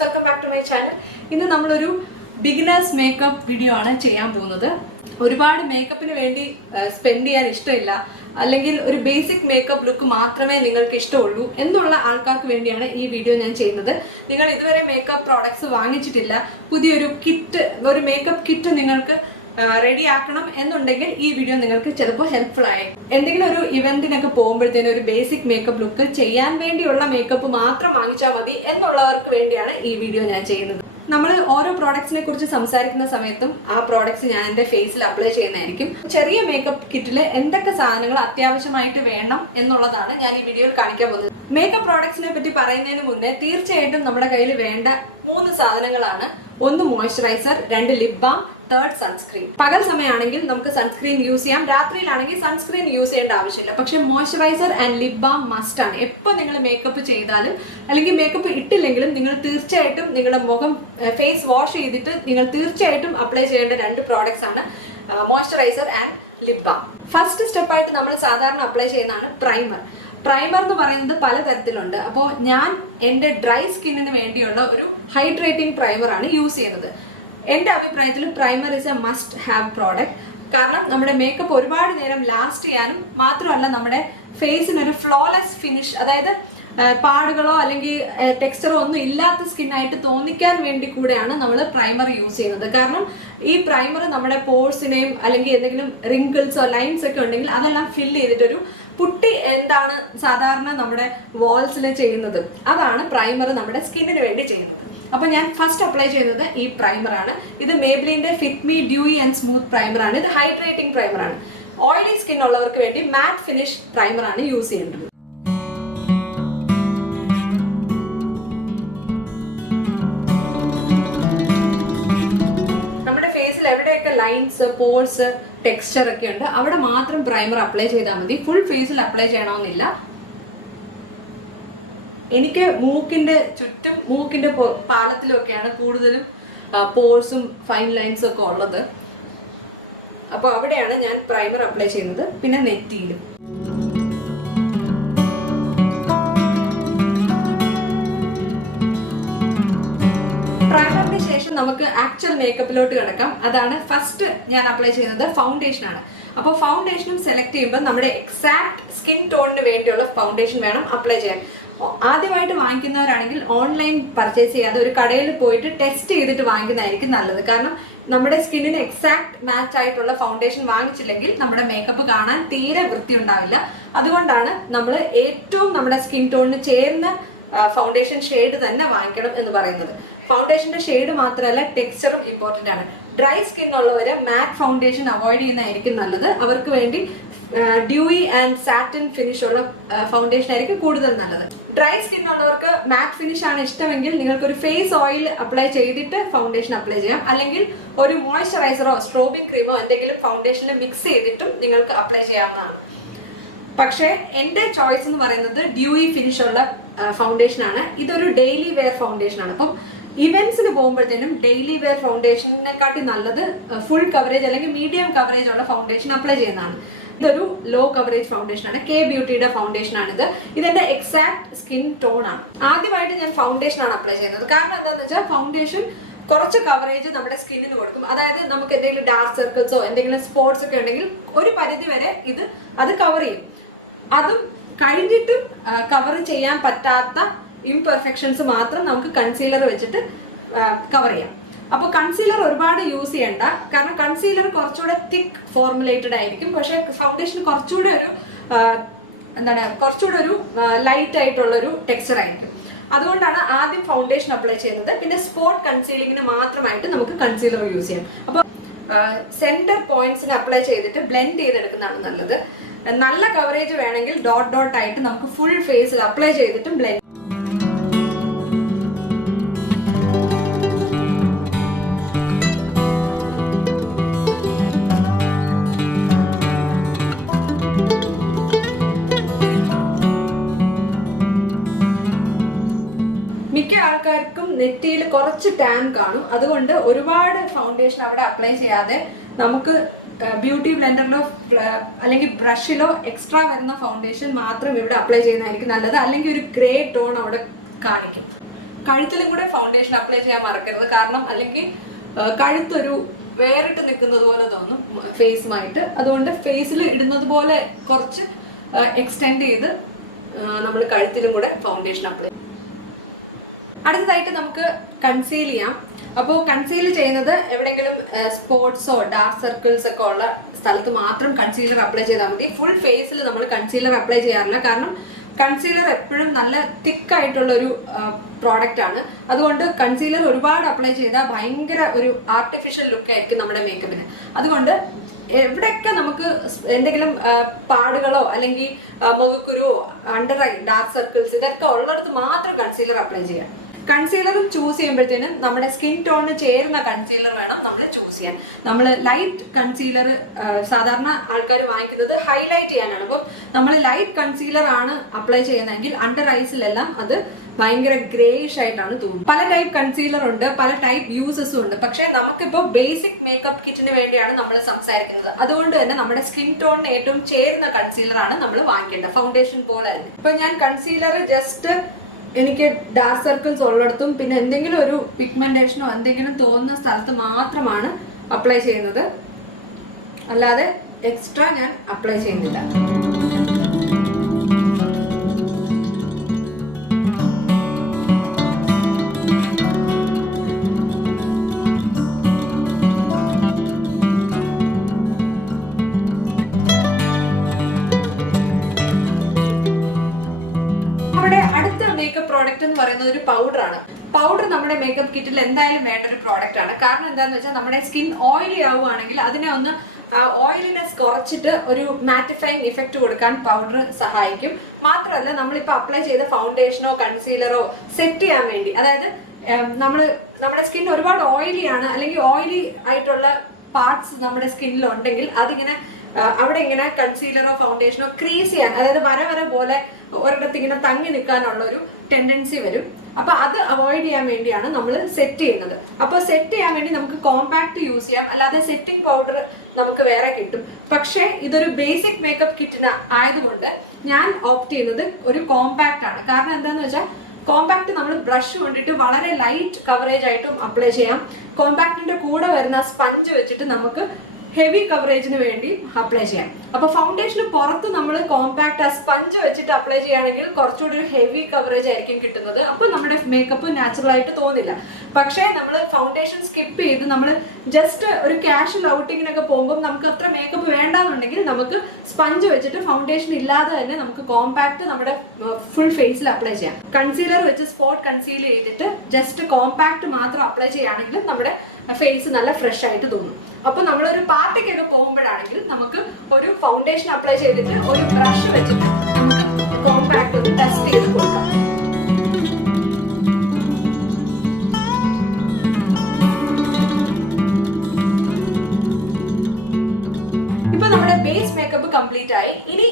welcome back to my channel. ഇന്ന് നമ്മളൊരു beginners makeup video ആണ് ചെയ്യാൻ പോകുന്നത്. ഒരുപാട് മേക്കപ്പിന് വേണ്ടി സ്പെൻഡ് ചെയ്യാൻ ഇഷ്ടമില്ല, അല്ലെങ്കിൽ ഒരു ബേസിക് മേക്കപ്പ് ലുക്ക് മാത്രമേ നിങ്ങൾക്ക് ഇഷ്ടമുള്ളൂ എന്നുള്ള ആൾക്കാർക്ക് വേണ്ടിയാണ് ഈ വീഡിയോ ഞാൻ ചെയ്യുന്നത്. നിങ്ങൾ ഇതുവരെ മേക്കപ്പ് പ്രോഡക്ട്സ് വാങ്ങിച്ചിട്ടില്ല, പുതിയൊരു കിറ്റ്, ഒരു മേക്കപ്പ് കിറ്റ് നിങ്ങൾക്ക് റെഡി ആക്കണം എന്നുണ്ടെങ്കിൽ ഈ വീഡിയോ നിങ്ങൾക്ക് ചിലപ്പോൾ ഹെൽപ്ഫുൾ ആയി. എന്തെങ്കിലും ഒരു ഇവന്റിനൊക്കെ പോകുമ്പോഴത്തേനും ഒരു ബേസിക് മേക്കപ്പ് ലുക്ക് ചെയ്യാൻ വേണ്ടിയുള്ള മേക്കപ്പ് മാത്രം വാങ്ങിച്ചാൽ മതി എന്നുള്ളവർക്ക് വേണ്ടിയാണ് ഈ വീഡിയോ ഞാൻ ചെയ്യുന്നത്. നമ്മൾ ഓരോ പ്രോഡക്ട്സിനെ കുറിച്ച് സംസാരിക്കുന്ന സമയത്തും ആ പ്രോഡക്ട്സ് ഞാൻ എൻ്റെ ഫേസിൽ അപ്ലൈ ചെയ്യുന്നതായിരിക്കും. ചെറിയ മേക്കപ്പ് കിറ്റിൽ എന്തൊക്കെ സാധനങ്ങൾ അത്യാവശ്യമായിട്ട് വേണം എന്നുള്ളതാണ് ഞാൻ ഈ വീഡിയോയിൽ കാണിക്കാൻ പോകുന്നത്. മേക്കപ്പ് പ്രോഡക്ട്സിനെ പറ്റി പറയുന്നതിന് മുന്നേ തീർച്ചയായിട്ടും നമ്മുടെ കയ്യിൽ വേണ്ട 3 സാധനങ്ങളാണ്. 1 മോയ്സ്ചറൈസർ, 2 ലിപ് ബാം, 3 സൺസ്ക്രീൻ. പകൽ സമയമാണെങ്കിൽ നമുക്ക് സൺസ്ക്രീൻ യൂസ് ചെയ്യാം, രാത്രിയിലാണെങ്കിൽ സൺസ്ക്രീൻ യൂസ് ചെയ്യേണ്ട ആവശ്യമില്ല. പക്ഷെ moisturiser and lip balm must ആണ്. എപ്പോൾ നിങ്ങൾ മേക്കപ്പ് ചെയ്താലും അല്ലെങ്കിൽ മേക്കപ്പ് ഇട്ടില്ലെങ്കിലും നിങ്ങൾ തീർച്ചയായിട്ടും നിങ്ങളുടെ മുഖം ഫേസ് വാഷ് ചെയ്തിട്ട് നിങ്ങൾ തീർച്ചയായിട്ടും അപ്ലൈ ചെയ്യേണ്ട 2 പ്രോഡക്ട്സ് ആണ് moisturiser and lip balm. First സ്റ്റെപ്പായിട്ട് നമ്മൾ സാധാരണ അപ്ലൈ ചെയ്യുന്നതാണ് പ്രൈമർ. പ്രൈമർ എന്ന് പറയുന്നത് പലതരത്തിലുണ്ട്. അപ്പോൾ ഞാൻ എൻ്റെ ഡ്രൈ സ്കിന്നിന് വേണ്ടിയുള്ള ഒരു ഹൈഡ്രേറ്റിംഗ് പ്രൈമറാണ് യൂസ് ചെയ്യുന്നത്. എൻ്റെ അഭിപ്രായത്തിൽ primer is A must have product. കാരണം നമ്മുടെ മേക്കപ്പ് ഒരുപാട് നേരം ലാസ്റ്റ് ചെയ്യാനും മാത്രമല്ല നമ്മുടെ ഫേസിനൊരു ഫ്ലോലെസ് ഫിനിഷ്, അതായത് പാടുകളോ അല്ലെങ്കിൽ ടെക്സ്ചറോ ഒന്നും ഇല്ലാത്ത സ്കിന്നായിട്ട് തോന്നിക്കാൻ വേണ്ടി കൂടെയാണ് നമ്മൾ പ്രൈമർ യൂസ് ചെയ്യുന്നത്. കാരണം ഈ പ്രൈമർ നമ്മുടെ പോഴ്സിനെയും അല്ലെങ്കിൽ എന്തെങ്കിലും റിങ്കിൾസോ ലൈൻസ് ഒക്കെ ഉണ്ടെങ്കിൽ അതെല്ലാം ഫില്ല് ചെയ്തിട്ടൊരു പുട്ടി എന്താണ് സാധാരണ നമ്മുടെ വാൾസിൽ ചെയ്യുന്നത്, അതാണ് പ്രൈമർ നമ്മുടെ സ്കിന്നിന് വേണ്ടി ചെയ്യുന്നത്. അപ്പോൾ ഞാൻ ഫസ്റ്റ് അപ്ലൈ ചെയ്യുന്നത് ഈ പ്രൈമറാണ്. ഇത് മേബ്ലിൻ്റെ Fit Me dewy and smooth പ്രൈമറാണ്. ഇത് ഹൈഡ്രേറ്റിംഗ് പ്രൈമറാണ്. ഓയിലി സ്കിൻ ഉള്ളവർക്ക് വേണ്ടി മാറ്റ് ഫിനിഷ് പ്രൈമറാണ് യൂസ് ചെയ്യേണ്ടത്. നമ്മുടെ ഫേസിൽ എവിടെയൊക്കെ ലൈൻസ്, പോൾസ്, ടെക്സ്ചർ ഒക്കെ ഉണ്ട് അവിടെ മാത്രം പ്രൈമർ അപ്ലൈ ചെയ്താൽ മതി. ഫുൾ ഫേസിൽ അപ്ലൈ ചെയ്യണമെന്നില്ല. എനിക്ക് മൂക്കിന്റെ ചുറ്റും മൂക്കിന്റെ പാലത്തിലും ഒക്കെയാണ് കൂടുതലും പോൾസും ഫൈൻ ലൈൻസും ഒക്കെ ഉള്ളത്. അപ്പോൾ അവിടെയാണ് ഞാൻ പ്രൈമർ അപ്ലൈ ചെയ്യുന്നത്. പിന്നെ നെറ്റിയിലും. പ്രൈമറിന് ശേഷം നമുക്ക് ആക്ച്വൽ മേക്കപ്പിലോട്ട് കിടക്കാം. അതാണ് ഫസ്റ്റ് ഞാൻ അപ്ലൈ ചെയ്യുന്നത് ഫൗണ്ടേഷൻ ആണ്. അപ്പോൾ ഫൗണ്ടേഷനും സെലക്ട് ചെയ്യുമ്പോൾ നമ്മുടെ എക്സാക്ട് സ്കിൻ ടോണിന് വേണ്ടിയുള്ള ഫൗണ്ടേഷൻ വേണം അപ്ലൈ ചെയ്യാൻ. ആദ്യമായിട്ട് വാങ്ങിക്കുന്നവരാണെങ്കിൽ ഓൺലൈൻ പർച്ചേസ് ചെയ്യാതെ ഒരു കടയിൽ പോയിട്ട് ടെസ്റ്റ് ചെയ്തിട്ട് വാങ്ങിക്കുന്നതായിരിക്കും നല്ലത്. കാരണം നമ്മുടെ സ്കിന്നിന് എക്സാക്ട് മാച്ച് ആയിട്ടുള്ള ഫൗണ്ടേഷൻ വാങ്ങിച്ചില്ലെങ്കിൽ നമ്മുടെ മേക്കപ്പ് കാണാൻ തീരെ വൃത്തി ഉണ്ടാവില്ല. അതുകൊണ്ടാണ് നമ്മൾ ഏറ്റവും നമ്മുടെ സ്കിൻ ടോണിന് ചേർന്ന ഫൗണ്ടേഷൻ ഷെയ്ഡ് തന്നെ വാങ്ങിക്കണം എന്ന് പറയുന്നത്. ഫൗണ്ടേഷന്റെ ഷെയ്ഡ് മാത്രമല്ല ടെക്സ്ചറും ഇമ്പോർട്ടൻ്റ് ആണ്. ഡ്രൈ സ്കിൻ ഉള്ളവര് മാറ്റ് ഫൗണ്ടേഷൻ അവോയ്ഡ് ചെയ്യുന്നതായിരിക്കും നല്ലത്. അവർക്ക് വേണ്ടി ഡ്യൂയി ആൻഡ് സാറ്റിൻ ഫിനിഷ് ഉള്ള ഫൗണ്ടേഷൻ ആയിരിക്കും കൂടുതൽ നല്ലത്. ഡ്രൈ സ്കിൻ ഉള്ളവർക്ക് മാറ്റ് ഫിനിഷ് ആണ് ഇഷ്ടമെങ്കിൽ നിങ്ങൾക്ക് ഒരു ഫേസ് ഓയിൽ അപ്ലൈ ചെയ്തിട്ട് ഫൗണ്ടേഷൻ അപ്ലൈ ചെയ്യാം. അല്ലെങ്കിൽ ഒരു മോയ്സ്ചറൈസറോ സ്ട്രോബിംഗ് ക്രീമോ എന്തെങ്കിലും ഫൗണ്ടേഷനിൽ മിക്സ് ചെയ്തിട്ടും നിങ്ങൾക്ക് അപ്ലൈ ചെയ്യാവുന്നതാണ്. പക്ഷേ എൻ്റെ ചോയ്സ് എന്ന് പറയുന്നത് ഡ്യൂയി ഫിനിഷ് ഉള്ള ഫൗണ്ടേഷൻ ആണ്. ഇതൊരു ഡെയിലി വെയർ ഫൗണ്ടേഷൻ ആണ്. അപ്പം ഇവന്റ്സിന് പോകുമ്പോഴത്തേനും ഡെയിലി വെയർ ഫൗണ്ടേഷനെക്കാട്ടി നല്ലത് ഫുൾ കവറേജ് അല്ലെങ്കിൽ മീഡിയം കവറേജ് ഉള്ള ഫൗണ്ടേഷൻ അപ്ലൈ ചെയ്യുന്നതാണ്. ഇതൊരു ലോ കവറേജ് ഫൗണ്ടേഷൻ ആണ്. കെ ബ്യൂട്ടിയുടെ ഫൗണ്ടേഷൻ ആണിത്. ഇതെന്റെ എക്സാക്ട് സ്കിൻ ടോൺ ആണ്. ആദ്യമായിട്ട് ഞാൻ ഫൗണ്ടേഷൻ ആണ് അപ്ലൈ ചെയ്യുന്നത്. കാരണം എന്താണെന്ന് വെച്ചാൽ ഫൗണ്ടേഷൻ കുറച്ച് കവറേജ് നമ്മുടെ സ്കിന്നിന് കൊടുക്കും. അതായത് നമുക്ക് എന്തെങ്കിലും ഡാർക്ക് സർക്കിൾസോ എന്തെങ്കിലും സ്പോട്സ് ഒക്കെ ഉണ്ടെങ്കിൽ ഒരു പരിധി വരെ അത് കവർ ചെയ്യും. അതും കഴിഞ്ഞിട്ടും കവർ ചെയ്യാൻ പറ്റാത്ത ഇംപെർഫെക്ഷൻസ് മാത്രം നമുക്ക് കൺസീലർ വെച്ചിട്ട് കവർ ചെയ്യാം. അപ്പോൾ കൺസീലർ ഒരുപാട് യൂസ് ചെയ്യണ്ട. കാരണം കൺസീലർ കുറച്ചുകൂടെ തിക്ക് ഫോർമുലേറ്റഡ് ആയിരിക്കും. പക്ഷേ ഫൗണ്ടേഷൻ കുറച്ചുകൂടെ ഒരു ലൈറ്റ് ആയിട്ടുള്ളൊരു ടെക്സ്ചർ ആയിരിക്കും. അതുകൊണ്ടാണ് ആദ്യം ഫൗണ്ടേഷൻ അപ്ലൈ ചെയ്യുന്നത്. പിന്നെ സ്പോട്ട് കൺസീലിങ്ങിന് മാത്രമായിട്ട് നമുക്ക് കൺസീലർ യൂസ് ചെയ്യാം. അപ്പോൾ സെന്റർ പോയിന്റ്സിന് അപ്ലൈ ചെയ്തിട്ട് ബ്ലെൻഡ് ചെയ്തെടുക്കുന്നതാണ് നല്ലത്. നല്ല കവറേജ് വേണമെങ്കിൽ ഡോട്ട് ഡോട്ട് ആയിട്ട് നമുക്ക് ഫുൾ ഫേസിൽ അപ്ലൈ ചെയ്തിട്ടും ബ്ലെൻഡ്. മിക്ക ആൾക്കാർക്കും നെറ്റിയിൽ കുറച്ച് ടാൻ കാണും. അതുകൊണ്ട് ഒരുപാട് ഫൗണ്ടേഷൻ അവിടെ അപ്ലൈ ചെയ്യാതെ നമുക്ക് ബ്യൂട്ടി ബ്ലെൻഡറിലോ അല്ലെങ്കിൽ ബ്രഷിലോ എക്സ്ട്രാ വരുന്ന ഫൗണ്ടേഷൻ മാത്രം ഇവിടെ അപ്ലൈ ചെയ്യുന്നതായിരിക്കും നല്ലത്. അല്ലെങ്കിൽ ഒരു ഗ്രേ ടോൺ അവിടെ കാണിക്കും. കഴുത്തിലും കൂടെ ഫൗണ്ടേഷൻ അപ്ലൈ ചെയ്യാൻ മറക്കരുത്. കാരണം അല്ലെങ്കിൽ കഴുത്തൊരു വേറിട്ട് നിൽക്കുന്നത് പോലെ തോന്നും ഫേസുമായിട്ട്. അതുകൊണ്ട് ഫേസിൽ ഇടുന്നത് പോലെ കുറച്ച് എക്സ്റ്റെൻഡ് ചെയ്ത് നമ്മൾ കഴുത്തിലും കൂടെ ഫൗണ്ടേഷൻ അപ്ലൈ. അടുത്തതായിട്ട് നമുക്ക് കൺസീൽ ചെയ്യാം. അപ്പോൾ കൺസീൽ ചെയ്യുന്നത് എവിടെയെങ്കിലും സ്പോട്ട്സോ ഡാർക്ക് സർക്കിൾസ് ഒക്കെ ഉള്ള സ്ഥലത്ത് മാത്രം കൺസീലർ അപ്ലൈ ചെയ്താൽ മതി. ഫുൾ ഫേസിൽ നമ്മൾ കൺസീലർ അപ്ലൈ ചെയ്യാറില്ല. കാരണം കൺസീലർ എപ്പോഴും നല്ല തിക്കായിട്ടുള്ള ഒരു പ്രോഡക്റ്റ് ആണ്. അതുകൊണ്ട് കൺസീലർ ഒരുപാട് അപ്ലൈ ചെയ്താൽ ഭയങ്കര ഒരു ആർട്ടിഫിഷ്യൽ ലുക്ക് ആയിരിക്കും നമ്മുടെ മേക്കപ്പിന്. അതുകൊണ്ട് എവിടെയൊക്കെ നമുക്ക് എന്തെങ്കിലും പാടുകളോ അല്ലെങ്കിൽ മുഖക്കുരുവോ അണ്ടർ ഐ ഡാർക്ക് സർക്കിൾസ് ഇതൊക്കെ ഉള്ളിടത്ത് മാത്രം കൺസീലർ അപ്ലൈ ചെയ്യാം. കൺസീലറും ചൂസ് ചെയ്യുമ്പോഴത്തേനും നമ്മുടെ സ്കിൻ ടോണിന് ചേരുന്ന കൺസീലർ വേണം നമ്മൾ ചൂസ് ചെയ്യാൻ. നമ്മൾ ലൈറ്റ് കൺസീലർ സാധാരണ ആൾക്കാർ വാങ്ങിക്കുന്നത് ഹൈലൈറ്റ് ചെയ്യാനാണ്. അപ്പം നമ്മൾ ലൈറ്റ് കൺസീലർ ആണ് അപ്ലൈ ചെയ്യുന്നതെങ്കിൽ അണ്ടർ ഐസിലെല്ലാം അത് ഭയങ്കര ഗ്രേയിഷ് ആയിട്ടാണ് തോന്നുന്നത്. പല ടൈപ്പ് കൺസീലർ ഉണ്ട്, പല ടൈപ്പ് യൂസസും ഉണ്ട്. പക്ഷെ നമുക്കിപ്പോൾ ബേസിക് മേക്കപ്പ് കിറ്റിന് വേണ്ടിയാണ് നമ്മൾ സംസാരിക്കുന്നത്. അതുകൊണ്ട് തന്നെ നമ്മുടെ സ്കിൻ ടോണിന് ഏറ്റവും ചേരുന്ന കൺസീലർ ആണ് നമ്മൾ വാങ്ങിക്കേണ്ടത്. ഫൗണ്ടേഷൻ പോലെ തന്നെ. ഇപ്പൊ ഞാൻ കൺസീലർ ജസ്റ്റ് എനിക്ക് ഡാർക്ക് സർക്കിൾസ് ഉള്ളിടത്തും പിന്നെ എന്തെങ്കിലും ഒരു പിഗ്മെന്റേഷനോ എന്തെങ്കിലും തോന്നുന്ന സ്ഥലത്ത് മാത്രമാണ് അപ്ലൈ ചെയ്യുന്നത്. അല്ലാതെ എക്സ്ട്രാ ഞാൻ അപ്ലൈ ചെയ്യുന്നില്ല. പ്രോഡക്റ്റ് എന്ന് പറയുന്നത് ഒരു പൗഡർ ആണ്. പൗഡർ നമ്മുടെ മേക്കപ്പ് കിറ്റിൽ എന്തായാലും വേണ്ട ഒരു പ്രോഡക്റ്റ് ആണ്. കാരണം എന്താണെന്ന് വെച്ചാൽ നമ്മുടെ സ്കിൻ ഓയിലി ആവുകയാണെങ്കിൽ അതിനെ ഒന്ന് ഓയിലിനെസ് കുറച്ചിട്ട് ഒരു മാറ്റിഫൈങ് ഇഫക്റ്റ് കൊടുക്കാൻ പൗഡർ സഹായിക്കും. മാത്രമല്ല നമ്മളിപ്പോൾ അപ്ലൈ ചെയ്ത ഫൗണ്ടേഷനോ കൺസീലറോ സെറ്റ് ചെയ്യാൻ വേണ്ടി, അതായത് നമ്മുടെ സ്കിൻ ഒരുപാട് ഓയിലി ആണ് അല്ലെങ്കിൽ ഓയിലി ആയിട്ടുള്ള പാർട്സ് നമ്മുടെ സ്കിന്നിൽ ഉണ്ടെങ്കിൽ അതിങ്ങനെ അവിടെ ഇങ്ങനെ കൺസീലറോ ഫൗണ്ടേഷനോ ക്രീസ് ചെയ്യാൻ, അതായത് വര പോലെ ഒരിടത്ത് ഇങ്ങനെ തങ്ങി നിൽക്കാനുള്ള ഒരു ടെൻഡൻസി വരും. അപ്പൊ അത് അവോയ്ഡ് ചെയ്യാൻ വേണ്ടിയാണ് നമ്മൾ സെറ്റ് ചെയ്യുന്നത്. അപ്പൊ സെറ്റ് ചെയ്യാൻ വേണ്ടി നമുക്ക് കോമ്പാക്ട് യൂസ് ചെയ്യാം, അല്ലാതെ സെറ്റിംഗ് പൗഡർ നമുക്ക് വേറെ കിട്ടും. പക്ഷേ ഇതൊരു ബേസിക് മേക്കപ്പ് കിറ്റിന് ആയതുകൊണ്ട് ഞാൻ ഓപ്റ്റ് ചെയ്യുന്നത് ഒരു കോമ്പാക്ട് ആണ്. കാരണം എന്താന്ന് വെച്ചാൽ കോമ്പാക്ട് നമ്മൾ ബ്രഷ് കൊണ്ടിട്ട് വളരെ ലൈറ്റ് കവറേജ് ആയിട്ടും അപ്ലൈ ചെയ്യാം. കോമ്പാക്ടിന്റെ കൂടെ വരുന്ന സ്പഞ്ച് വെച്ചിട്ട് നമുക്ക് ഹെവി കവറേജിന് വേണ്ടി അപ്ലൈ ചെയ്യാം. അപ്പൊ ഫൗണ്ടേഷന് പുറത്ത് നമ്മൾ കോമ്പാക്ട് സ്പഞ്ച് വെച്ചിട്ട് അപ്ലൈ ചെയ്യുകയാണെങ്കിൽ കുറച്ചുകൂടി ഒരു ഹെവി കവറേജ് ആയിരിക്കും കിട്ടുന്നത്. അപ്പൊ നമ്മുടെ മേക്കപ്പ് നാച്ചുറൽ ആയിട്ട് തോന്നില്ല. പക്ഷേ നമ്മൾ ഫൗണ്ടേഷൻ സ്കിപ്പ് ചെയ്ത് നമ്മൾ ജസ്റ്റ് ഒരു കാഷ്വൽ ഔട്ടിങ്ങിനൊക്കെ പോകുമ്പോൾ നമുക്ക് അത്ര മേക്കപ്പ് വേണ്ടാന്നുണ്ടെങ്കിൽ നമുക്ക് സ്പഞ്ച് വെച്ചിട്ട് ഫൗണ്ടേഷൻ ഇല്ലാതെ തന്നെ നമുക്ക് കോമ്പാക്ട് നമ്മുടെ ഫുൾ ഫേസിൽ അപ്ലൈ ചെയ്യാം. കൺസീലർ വെച്ച് സ്പോട്ട് കൺസീൽ ചെയ്തിട്ട് ജസ്റ്റ് കോമ്പാക്ട് മാത്രം അപ്ലൈ ചെയ്യുകയാണെങ്കിൽ നമ്മുടെ ഫേസ് നല്ല ഫ്രഷ് ആയിട്ട് തോന്നും. അപ്പൊ നമ്മളൊരു പാർട്ടിക്കൊക്കെ പോകുമ്പോഴാണെങ്കിൽ നമുക്ക് ഒരു ഫൗണ്ടേഷൻ അപ്ലൈ ചെയ്തിട്ട് ഒരു ബ്രഷ് വെച്ചിട്ട് നമുക്ക് കോമ്പാക്ട് ഒന്ന് ടെസ്റ്റ് ചെയ്ത് കൊടുക്കാം. ഇപ്പൊ നമ്മുടെ ബേസ് മേക്കപ്പ് കംപ്ലീറ്റ് ആയി. ഇനി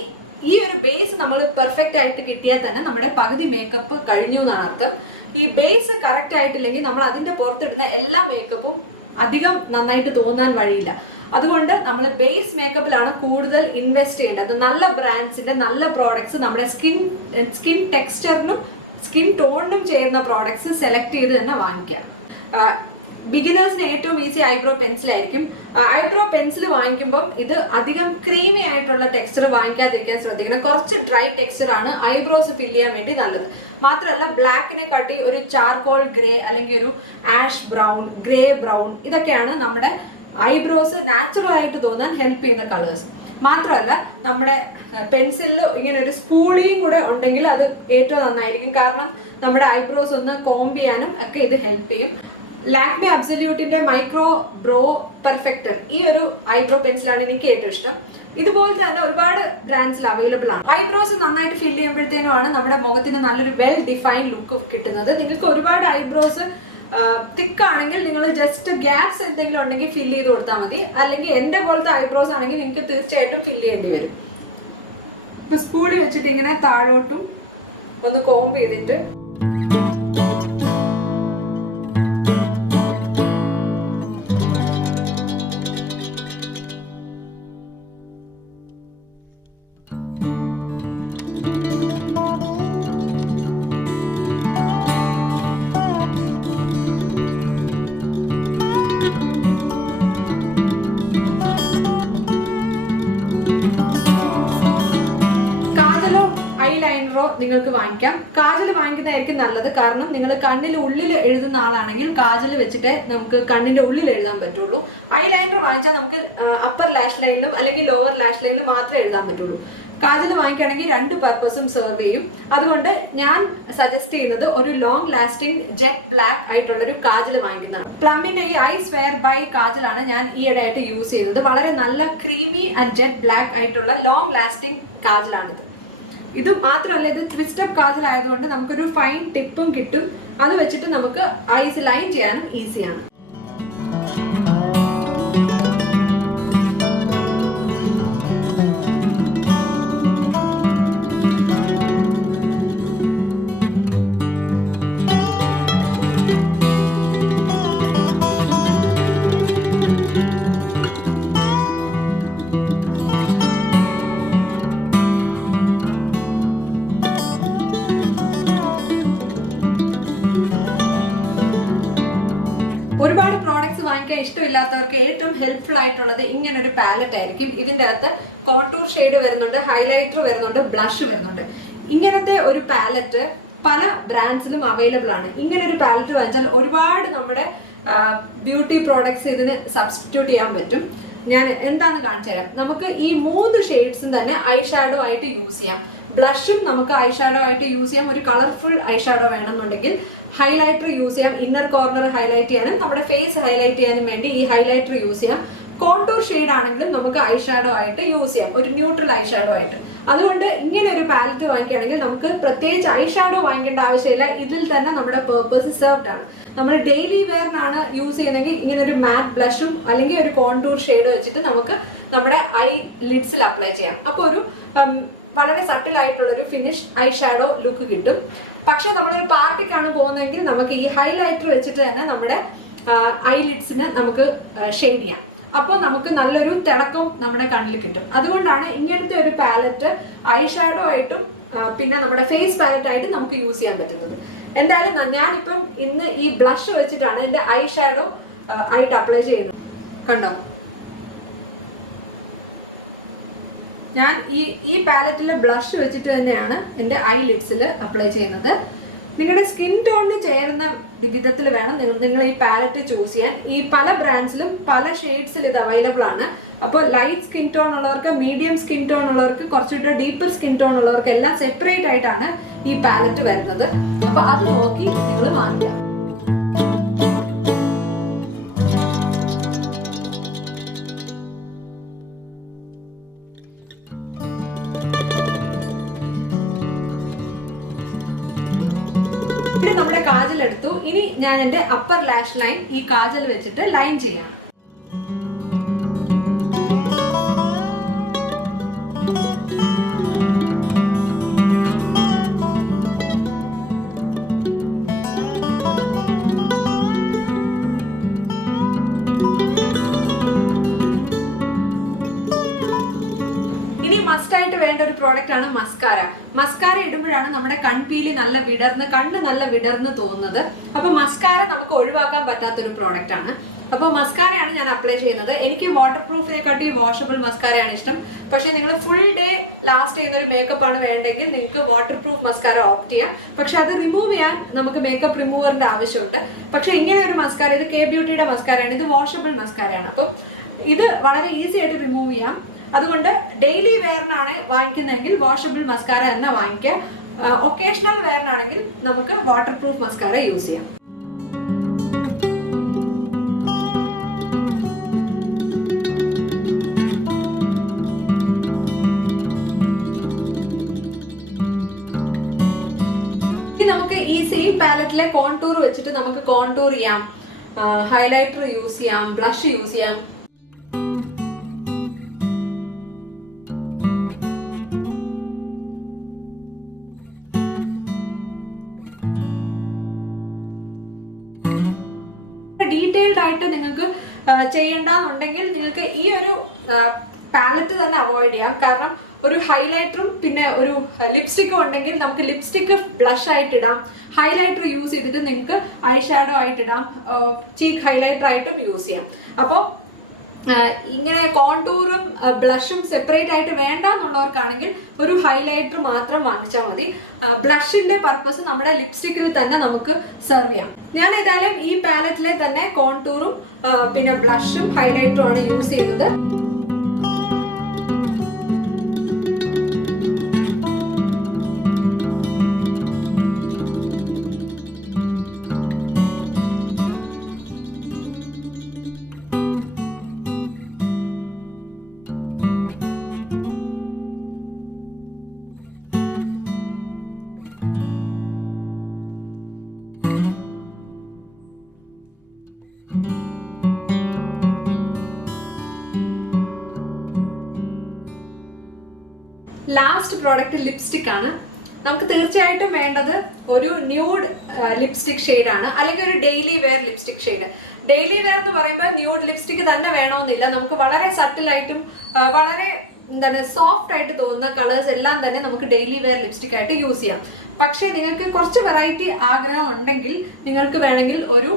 ഈ ഒരു ബേസ് നമ്മൾ പെർഫെക്റ്റ് ആയിട്ട് കിട്ടിയാൽ തന്നെ നമ്മുടെ പകുതി മേക്കപ്പ് കഴിഞ്ഞു എന്നാണ് അർത്ഥം. ഈ ബേസ് കറക്റ്റ് ആയിട്ടില്ലെങ്കിൽ നമ്മൾ അതിന്റെ പുറത്തിടുന്ന എല്ലാ മേക്കപ്പും അധികം നന്നായിട്ട് തോന്നാൻ വഴിയില്ല. അതുകൊണ്ട് നമ്മൾ ബേസ് മേക്കപ്പിലാണ് കൂടുതൽ ഇൻവെസ്റ്റ് ചെയ്യേണ്ടത്. നല്ല ബ്രാൻഡ്സിന്റെ നല്ല പ്രോഡക്ട്സ് നമ്മുടെ സ്കിൻ ടെക്സ്ചറിനും സ്കിൻ ടോണിനും ചേരുന്ന പ്രോഡക്ട്സ് സെലക്ട് ചെയ്ത് തന്നെ വാങ്ങിക്കാം. ബിഗിനേഴ്സിന് ഏറ്റവും ഈസി ഐബ്രോ പെൻസിൽ ആയിരിക്കും. ഐബ്രോ പെൻസിൽ വാങ്ങിക്കുമ്പോൾ ഇത് അധികം ക്രീമി ആയിട്ടുള്ള ടെക്സ്ചർ വാങ്ങിക്കാതിരിക്കാൻ ശ്രദ്ധിക്കണം. കുറച്ച് ഡ്രൈ ടെക്സ്ചർ ആണ് ഐബ്രോസ് ഫിൽ ചെയ്യാൻ വേണ്ടി നല്ലത്. മാത്രമല്ല ബ്ലാക്കിനെ കാട്ടി ഒരു ചാർക്കോൾ ഗ്രേ അല്ലെങ്കിൽ ഒരു ആഷ് ബ്രൗൺ, ഗ്രേ ബ്രൗൺ ഇതൊക്കെയാണ് നമ്മുടെ ഐബ്രോസ് നാച്ചുറൽ ആയിട്ട് തോന്നാൻ ഹെൽപ്പ് ചെയ്യുന്ന കളേഴ്സ്. മാത്രമല്ല നമ്മുടെ പെൻസിലിൽ ഇങ്ങനെ ഒരു സ്പൂളിയും കൂടെ ഉണ്ടെങ്കിൽ അത് ഏറ്റവും നന്നായിരിക്കും. കാരണം നമ്മുടെ ഐബ്രോസ് ഒന്ന് കോംബ് ചെയ്യാനും ഒക്കെ ഇത് ഹെൽപ്പ് ചെയ്യും. ലാക്മി അബ്സല്യൂട്ടിന്റെ മൈക്രോ ബ്രോ പെർഫെക്റ്റർ ഈ ഒരു ഐബ്രോ പെൻസിലാണ് എനിക്ക് ഏറ്റവും ഇഷ്ടം. ഇതുപോലത്തെ തന്നെ ഒരുപാട് ബ്രാൻഡ്സിൽ അവൈലബിൾ ആണ്. ഐബ്രോസ് നന്നായിട്ട് ഫിൽ ചെയ്യുമ്പോഴത്തേനുമാണ് നമ്മുടെ മുഖത്തിന് നല്ലൊരു വെൽ ഡിഫൈൻഡ് ലുക്ക് കിട്ടുന്നത്. നിങ്ങൾക്ക് ഒരുപാട് ഐബ്രോസ് തിക്കാണെങ്കിൽ നിങ്ങൾ ജസ്റ്റ് ഗ്യാപ്സ് എന്തെങ്കിലും ഉണ്ടെങ്കിൽ ഫിൽ ചെയ്ത് കൊടുത്താൽ മതി. അല്ലെങ്കിൽ എന്റെ പോലത്തെ ഐബ്രോസ് ആണെങ്കിൽ നിങ്ങൾക്ക് തീർച്ചയായിട്ടും ഫിൽ ചെയ്യേണ്ടി വരും. സ്പൂളി വെച്ചിട്ട് ഇങ്ങനെ താഴോട്ടും ഒന്ന് കോംബ് ചെയ്തിട്ട് നിങ്ങൾക്ക് വാങ്ങിക്കാം. കാജൽ വാങ്ങിക്കുന്നതായിരിക്കും നല്ലത്. കാരണം നിങ്ങൾ കണ്ണിന് ഉള്ളിൽ എഴുതുന്ന ആളാണെങ്കിൽ കാജൽ വെച്ചിട്ട് നമുക്ക് കണ്ണിന്റെ ഉള്ളിൽ എഴുതാൻ പറ്റുള്ളൂ. ഐലൈനർ വാങ്ങിച്ചാൽ നമുക്ക് അപ്പർ ലാഷ് ലൈനിലും അല്ലെങ്കിൽ ലോവർ ലാഷ് ലൈനിലും മാത്രമേ എഴുതാൻ പറ്റുള്ളൂ. കാജൽ വാങ്ങിക്കുകയാണെങ്കിൽ 2 പർപ്പസും സെർവ് ചെയ്യും. അതുകൊണ്ട് ഞാൻ സജസ്റ്റ് ചെയ്യുന്നത് ഒരു ലോങ് ലാസ്റ്റിംഗ് ജെറ്റ് ബ്ലാക്ക് ആയിട്ടുള്ള ഒരു കാജൽ വാങ്ങിക്കുന്നതാണ്. പ്ലമ്മിന്റെ ഈ ഐ സ്വെയർ ബൈ കാജലാണ് ഞാൻ ഈയിടെയായിട്ട് യൂസ് ചെയ്തത്. വളരെ നല്ല ക്രീമി ആൻഡ് ജെറ്റ് ബ്ലാക്ക് ആയിട്ടുള്ള ലോങ് ലാസ്റ്റിംഗ് കാജലാണിത്. ഇത് മാത്രമല്ല, ഇത് ട്വിസ്റ്റപ്പ് കാജൽ ആയതുകൊണ്ട് നമുക്കൊരു ഫൈൻ ടിപ്പും കിട്ടും. അത് വെച്ചിട്ട് നമുക്ക് ഐസ് ലൈൻ ചെയ്യാനും ഈസിയാണ്. ഒരുപാട് പ്രോഡക്ട്സ് വാങ്ങിക്കാൻ ഇഷ്ടമില്ലാത്തവർക്ക് ഏറ്റവും ഹെൽപ്ഫുൾ ആയിട്ടുള്ളത് ഇങ്ങനൊരു പാലറ്റ് ആയിരിക്കും. ഇതിൻ്റെ അകത്ത് കോണ്ടൂർ ഷെയ്ഡ് വരുന്നുണ്ട്, ഹൈലൈറ്റർ വരുന്നുണ്ട്, ബ്ലഷ് വരുന്നുണ്ട്. ഇങ്ങനത്തെ ഒരു പാലറ്റ് പല ബ്രാൻഡ്സിലും അവൈലബിൾ ആണ്. ഇങ്ങനെ ഒരു പാലറ്റ് വാങ്ങിച്ചാൽ ഒരുപാട് നമ്മുടെ ബ്യൂട്ടി പ്രോഡക്ട്സ് ഇതിന് സബ്സ്റ്റിറ്റ്യൂട്ട് ചെയ്യാൻ പറ്റും. ഞാൻ എന്താണെന്ന് കാണിച്ചു തരാം. നമുക്ക് ഈ 3 ഷെയ്ഡ്സും തന്നെ ഐ ഷാഡോ ആയിട്ട് യൂസ് ചെയ്യാം. ബ്ലഷും നമുക്ക് ഐ ഷാഡോ ആയിട്ട് യൂസ് ചെയ്യാം. ഒരു കളർഫുൾ ഐ ഷാഡോ വേണമെന്നുണ്ടെങ്കിൽ ഹൈലൈറ്റർ യൂസ് ചെയ്യാം. ഇന്നർ കോർണർ ഹൈലൈറ്റ് ചെയ്യാനും നമ്മുടെ ഫേസ് ഹൈലൈറ്റ് ചെയ്യാനും വേണ്ടി ഈ ഹൈലൈറ്റർ യൂസ് ചെയ്യാം. കോണ്ടൂർ ഷെയ്ഡ് ആണെങ്കിലും നമുക്ക് ഐ ഷാഡോ ആയിട്ട് യൂസ് ചെയ്യാം, ഒരു ന്യൂട്രൽ ഐ ഷാഡോ ആയിട്ട്. അതുകൊണ്ട് ഇങ്ങനെ ഒരു പാലറ്റ് വാങ്ങിക്കുകയാണെങ്കിൽ നമുക്ക് പ്രത്യേകിച്ച് ഐ ഷാഡോ വാങ്ങിക്കേണ്ട ആവശ്യമില്ല. ഇതിൽ തന്നെ നമ്മുടെ പേർപ്പസ് സെർവ്ഡ് ആണ്. നമ്മൾ ഡെയിലി വെയറിനാണ് യൂസ് ചെയ്യുന്നതെങ്കിൽ ഇങ്ങനെ ഒരു മാറ്റ് ബ്ലഷും അല്ലെങ്കിൽ ഒരു കോണ്ടൂർ ഷെയ്ഡ് വെച്ചിട്ട് നമുക്ക് നമ്മുടെ ഐ ലിഡ്സിൽ അപ്ലൈ ചെയ്യാം. അപ്പോൾ ഒരു വളരെ സട്ടിൽ ആയിട്ടുള്ളൊരു ഫിനിഷ് ഐ ഷാഡോ ലുക്ക് കിട്ടും. പക്ഷെ നമ്മളൊരു പാർട്ടിക്കാണ് പോകുന്നതെങ്കിൽ നമുക്ക് ഈ ഹൈലൈറ്റർ വെച്ചിട്ട് തന്നെ നമ്മുടെ ഐ ലിഡ്സിന് നമുക്ക് ഷെയ്ഡ് ചെയ്യാം. അപ്പോൾ നമുക്ക് നല്ലൊരു തിളക്കം നമ്മുടെ കണ്ണിൽ കിട്ടും. അതുകൊണ്ടാണ് ഇങ്ങനത്തെ ഒരു പാലറ്റ് ഐ ഷാഡോ ആയിട്ടും പിന്നെ നമ്മുടെ ഫേസ് പാലറ്റ് ആയിട്ട് നമുക്ക് യൂസ് ചെയ്യാൻ പറ്റുന്നത്. എന്തായാലും ഞാനിപ്പം ഇന്ന് ഈ ബ്ലഷ് വെച്ചിട്ടാണ് എൻ്റെ ഐ ഷാഡോ ആയിട്ട് അപ്ലൈ ചെയ്യുന്നത്. കണ്ടോ, ഞാൻ ഈ പാലറ്റിലെ ബ്ലഷ് വെച്ചിട്ട് തന്നെയാണ് എൻ്റെ ഐ ലിഡ്സിൽ അപ്ലൈ ചെയ്യുന്നത്. നിങ്ങളുടെ സ്കിൻ ടോണിന് ചേരുന്ന വിധത്തിൽ വേണം നിങ്ങൾ ഈ പാലറ്റ് ചൂസ് ചെയ്യാൻ. ഈ പല ബ്രാൻഡ്സിലും പല ഷെയ്ഡ്സിൽ ഇത് അവൈലബിൾ ആണ്. അപ്പോൾ ലൈറ്റ് സ്കിൻ ടോൺ ഉള്ളവർക്ക്, മീഡിയം സ്കിൻ ടോൺ ഉള്ളവർക്ക്, കുറച്ചുകൂടെ ഡീപ്പർ സ്കിൻ ടോൺ ഉള്ളവർക്ക് എല്ലാം സെപ്പറേറ്റ് ആയിട്ടാണ് ഈ പാലറ്റ് വരുന്നത്. അപ്പോൾ അത് നോക്കി നിങ്ങൾ വാങ്ങിക്കാം. നമ്മുടെ കാജൽ എടുത്തു. ഇനി ഞാൻ എൻ്റെ അപ്പർ ലാഷ് ലൈൻ ഈ കാജൽ വെച്ചിട്ട് ലൈൻ ചെയ്യാം. മസ്റ്റായിട്ട് വേണ്ട ഒരു പ്രോഡക്റ്റ് ആണ് മസ്കാര. മസ്കാര ഇടുമ്പോഴാണ് നമ്മുടെ കൺപീലി നല്ല വിടർന്ന്, കണ്ണ് നല്ല വിടർന്ന് തോന്നുന്നത്. അപ്പൊ മസ്കാര നമുക്ക് ഒഴിവാക്കാൻ പറ്റാത്തൊരു പ്രോഡക്റ്റ് ആണ്. അപ്പോൾ മസ്കാരയാണ് ഞാൻ അപ്ലൈ ചെയ്യുന്നത്. എനിക്ക് വാട്ടർ പ്രൂഫിനെക്കാട്ടി വാഷബിൾ മസ്കാരയാണ് ഇഷ്ടം. പക്ഷെ നിങ്ങൾ ഫുൾ ഡേ ലാസ്റ്റ് ചെയ്യുന്ന ഒരു മേക്കപ്പ് ആണ് വേണ്ടെങ്കിൽ നിങ്ങൾക്ക് വാട്ടർ പ്രൂഫ് മസ്കാര ഓപ്റ്റ് ചെയ്യാം. പക്ഷെ അത് റിമൂവ് ചെയ്യാൻ നമുക്ക് മേക്കപ്പ് റിമൂവറിന്റെ ആവശ്യമുണ്ട്. പക്ഷെ ഇങ്ങനെ ഒരു മസ്കാര, ഇത് കെ ബ്യൂട്ടിയുടെ മസ്കാരയാണ്, ഇത് വാഷബിൾ മസ്കാരയാണ്. അപ്പം ഇത് വളരെ ഈസി ആയിട്ട് റിമൂവ് ചെയ്യാം. അതുകൊണ്ട് ഡെയിലി വെയറിനാണ് വാങ്ങിക്കുന്നതെങ്കിൽ വാഷബിൾ മസ്കാര തന്നെ വാങ്ങിക്കുക. ഒക്കേഷണൽ വെയറിനാണെങ്കിൽ നമുക്ക് വാട്ടർ പ്രൂഫ് മസ്കാര യൂസ് ചെയ്യാം. നമുക്ക് ഈ സെയിം പാലറ്റിലെ കോണ്ടൂർ വെച്ചിട്ട് നമുക്ക് കോണ്ടൂർ ചെയ്യാം, ഹൈലൈറ്റർ യൂസ് ചെയ്യാം, ബ്ലഷ് യൂസ് ചെയ്യാം. ഡീറ്റെയിൽഡ് ആയിട്ട് നിങ്ങൾക്ക് ചെയ്യേണ്ടെന്നുണ്ടെങ്കിൽ നിങ്ങൾക്ക് ഈ ഒരു പാലറ്റ് തന്നെ അവോയ്ഡ് ചെയ്യാം. കാരണം ഒരു ഹൈലൈറ്ററും പിന്നെ ഒരു ലിപ്സ്റ്റിക്കും ഉണ്ടെങ്കിൽ നമുക്ക് ലിപ്സ്റ്റിക്ക് ബ്ലഷ് ആയിട്ടിടാം, ഹൈലൈറ്റർ യൂസ് ചെയ്തിട്ട് നിങ്ങൾക്ക് ഐ ഷാഡോ ആയിട്ടിടാം, ചീക്ക് ഹൈലൈറ്റർ ആയിട്ടും യൂസ് ചെയ്യാം. അപ്പോൾ ഇങ്ങനെ കോണ്ടൂറും ബ്ലഷും സെപ്പറേറ്റ് ആയിട്ട് വേണ്ട എന്നുള്ളവർക്കാണെങ്കിൽ ഒരു ഹൈലൈറ്റർ മാത്രം വാങ്ങിച്ചാൽ മതി. ബ്ലഷിന്റെ പർപ്പസ് നമ്മുടെ ലിപ്സ്റ്റിക്കിൽ തന്നെ നമുക്ക് സെർവ് ചെയ്യാം. ഞാൻ ഏതായാലും ഈ പാലറ്റിലെ തന്നെ കോണ്ടൂറും പിന്നെ ബ്ലഷും ഹൈലൈറ്ററും ആണ് യൂസ് ചെയ്യുന്നത്. ലാസ്റ്റ് പ്രോഡക്റ്റ് ലിപ്സ്റ്റിക് ആണ്. നമുക്ക് തീർച്ചയായിട്ടും വേണ്ടത് ഒരു ന്യൂഡ് ലിപ്സ്റ്റിക് ഷെയ്ഡാണ്, അല്ലെങ്കിൽ ഒരു daily wear lipstick shade. Daily wear എന്ന് പറയുമ്പോൾ ന്യൂഡ് ലിപ്സ്റ്റിക് തന്നെ വേണമെന്നില്ല. നമുക്ക് വളരെ സട്ടിലായിട്ടും വളരെ സോഫ്റ്റ് ആയിട്ട് തോന്നുന്ന കളേഴ്സ് എല്ലാം തന്നെ നമുക്ക് ഡെയിലി വെയർ ലിപ്സ്റ്റിക് ആയിട്ട് യൂസ് ചെയ്യാം. പക്ഷേ നിങ്ങൾക്ക് കുറച്ച് വെറൈറ്റി ആഗ്രഹം ഉണ്ടെങ്കിൽ നിങ്ങൾക്ക് വേണമെങ്കിൽ ഒരു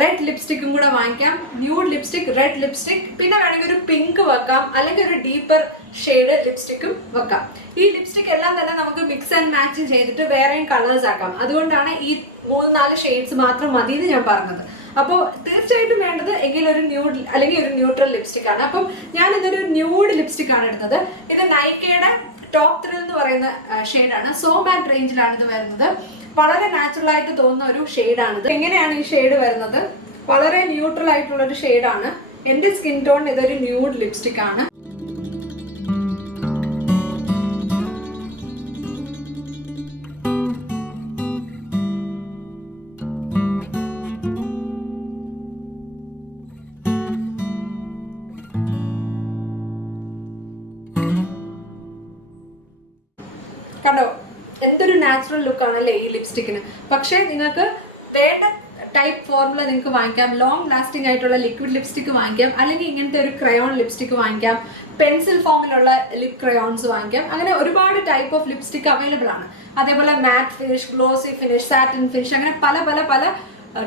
റെഡ് ലിപ്സ്റ്റിക്കും കൂടെ വാങ്ങിക്കാം. ന്യൂഡ് ലിപ്സ്റ്റിക്, റെഡ് ലിപ്സ്റ്റിക്, പിന്നെ വേണമെങ്കിൽ ഒരു പിങ്ക് വെക്കാം, അല്ലെങ്കിൽ ഒരു ഡീപ്പർ ഷെയ്ഡ് ലിപ്സ്റ്റിക്കും വെക്കാം. ഈ ലിപ്സ്റ്റിക് എല്ലാം തന്നെ നമുക്ക് മിക്സ് ആൻഡ് മാച്ച് ചെയ്തിട്ട് വേറെയും കളേഴ്സ് ആക്കാം. അതുകൊണ്ടാണ് ഈ 3-4 ഷെയ്ഡ്സ് മാത്രം മതി എന്ന് ഞാൻ പറഞ്ഞത്. അപ്പോൾ തീർച്ചയായിട്ടും വേണ്ടത് എങ്കിൽ ഒരു ന്യൂഡ് അല്ലെങ്കിൽ ഒരു ന്യൂട്രൽ ലിപ്സ്റ്റിക് ആണ്. അപ്പം ഞാൻ ഇതൊരു ന്യൂഡ് ലിപ്സ്റ്റിക് ആണ് എടുത്തത്. ഇത് നൈക്കയുടെ ടോപ്പ് ത്രിൽ എന്ന് പറയുന്ന ഷെയ്ഡാണ്. സോ മാറ്റ് റേഞ്ചിലാണ് ഇത് വരുന്നത്. വളരെ നാച്ചുറൽ ആയിട്ട് തോന്നുന്ന ഒരു ഷെയ്ഡാണിത്. എങ്ങനെയാണ് ഈ ഷെയ്ഡ് വരുന്നത്? വളരെ ന്യൂട്രൽ ആയിട്ടുള്ള ഒരു ഷെയ്ഡാണ്. എന്റെ സ്കിൻ ടോൺ ഇതൊരു ന്യൂഡ് ലിപ്സ്റ്റിക് ആണ്. കണ്ടോ, എന്തൊരു നാച്ചുറൽ ലുക്ക് ആണല്ലേ ഈ ലിപ്സ്റ്റിക്കിന്. പക്ഷേ നിങ്ങൾക്ക് വേണ്ട ടൈപ്പ് ഫോർമുല നിങ്ങൾക്ക് വാങ്ങിക്കാം. ലോങ് ലാസ്റ്റിംഗ് ആയിട്ടുള്ള ലിക്വിഡ് ലിപ്സ്റ്റിക് വാങ്ങിക്കാം, അല്ലെങ്കിൽ ഇങ്ങനത്തെ ഒരു ക്രയോൺ ലിപ്സ്റ്റിക് വാങ്ങിക്കാം, പെൻസിൽ ഫോമിലുള്ള ലിപ് ക്രയോൺസ് വാങ്ങിക്കാം. അങ്ങനെ ഒരുപാട് ടൈപ്പ് ഓഫ് ലിപ്സ്റ്റിക് അവൈലബിൾ ആണ്. അതേപോലെ matte finish, glossy finish, satin finish, അങ്ങനെ പല പല പല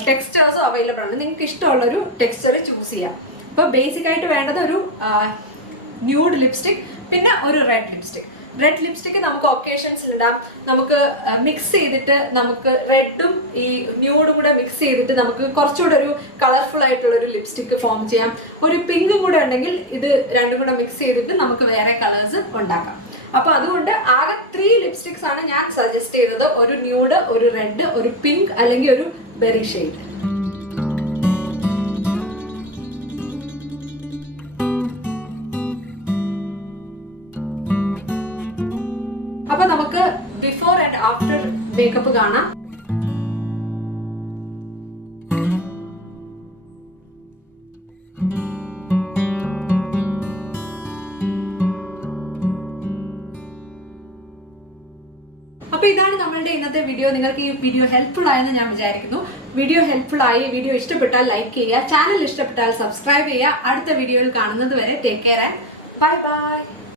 ടെക്സ്ചേഴ്സും അവൈലബിൾ ആണ്. നിങ്ങൾക്ക് ഇഷ്ടമുള്ളൊരു ടെക്സ്ചർ ചൂസ് ചെയ്യാം. അപ്പോൾ ബേസിക് ആയിട്ട് വേണ്ടത് ഒരു ന്യൂഡ് ലിപ്സ്റ്റിക്, പിന്നെ ഒരു റെഡ് ലിപ്സ്റ്റിക്. റെഡ് ലിപ്സ്റ്റിക് നമുക്ക് ഒക്കേഷൻസിൽ ഇടാം. നമുക്ക് മിക്സ് ചെയ്തിട്ട് നമുക്ക് റെഡും ഈ ന്യൂഡും കൂടെ മിക്സ് ചെയ്തിട്ട് നമുക്ക് കുറച്ചുകൂടെ ഒരു കളർഫുൾ ആയിട്ടുള്ള ഒരു ലിപ്സ്റ്റിക് ഫോം ചെയ്യാം. ഒരു പിങ്കും കൂടെ ഉണ്ടെങ്കിൽ ഇത് രണ്ടും കൂടെ മിക്സ് ചെയ്തിട്ട് നമുക്ക് വേറെ കളേഴ്സ് ഉണ്ടാക്കാം. അപ്പൊ അതുകൊണ്ട് ആകെ 3 ലിപ്സ്റ്റിക്സ് ആണ് ഞാൻ സജസ്റ്റ് ചെയ്തത്. ഒരു ന്യൂഡ്, ഒരു റെഡ്, ഒരു പിങ്ക്, അല്ലെങ്കിൽ ഒരു ബെറി ഷെയ്ഡ്. അപ്പൊ നമുക്ക് ബിഫോർ ആൻഡ് ആഫ്റ്റർ മേക്കപ്പ് കാണാം. അപ്പൊ ഇതാണ് നമ്മളുടെ ഇന്നത്തെ വീഡിയോ. നിങ്ങൾക്ക് ഈ വീഡിയോ ഹെൽപ്ഫുൾ ആയെന്ന് ഞാൻ വിചാരിക്കുന്നു. വീഡിയോ ഹെൽപ്ഫുൾ ആയി, വീഡിയോ ഇഷ്ടപ്പെട്ടാൽ ലൈക്ക് ചെയ്യുക, ചാനൽ ഇഷ്ടപ്പെട്ടാൽ സബ്സ്ക്രൈബ് ചെയ്യുക. അടുത്ത വീഡിയോയിൽ കാണുന്നത് വരെ take care and bye bye.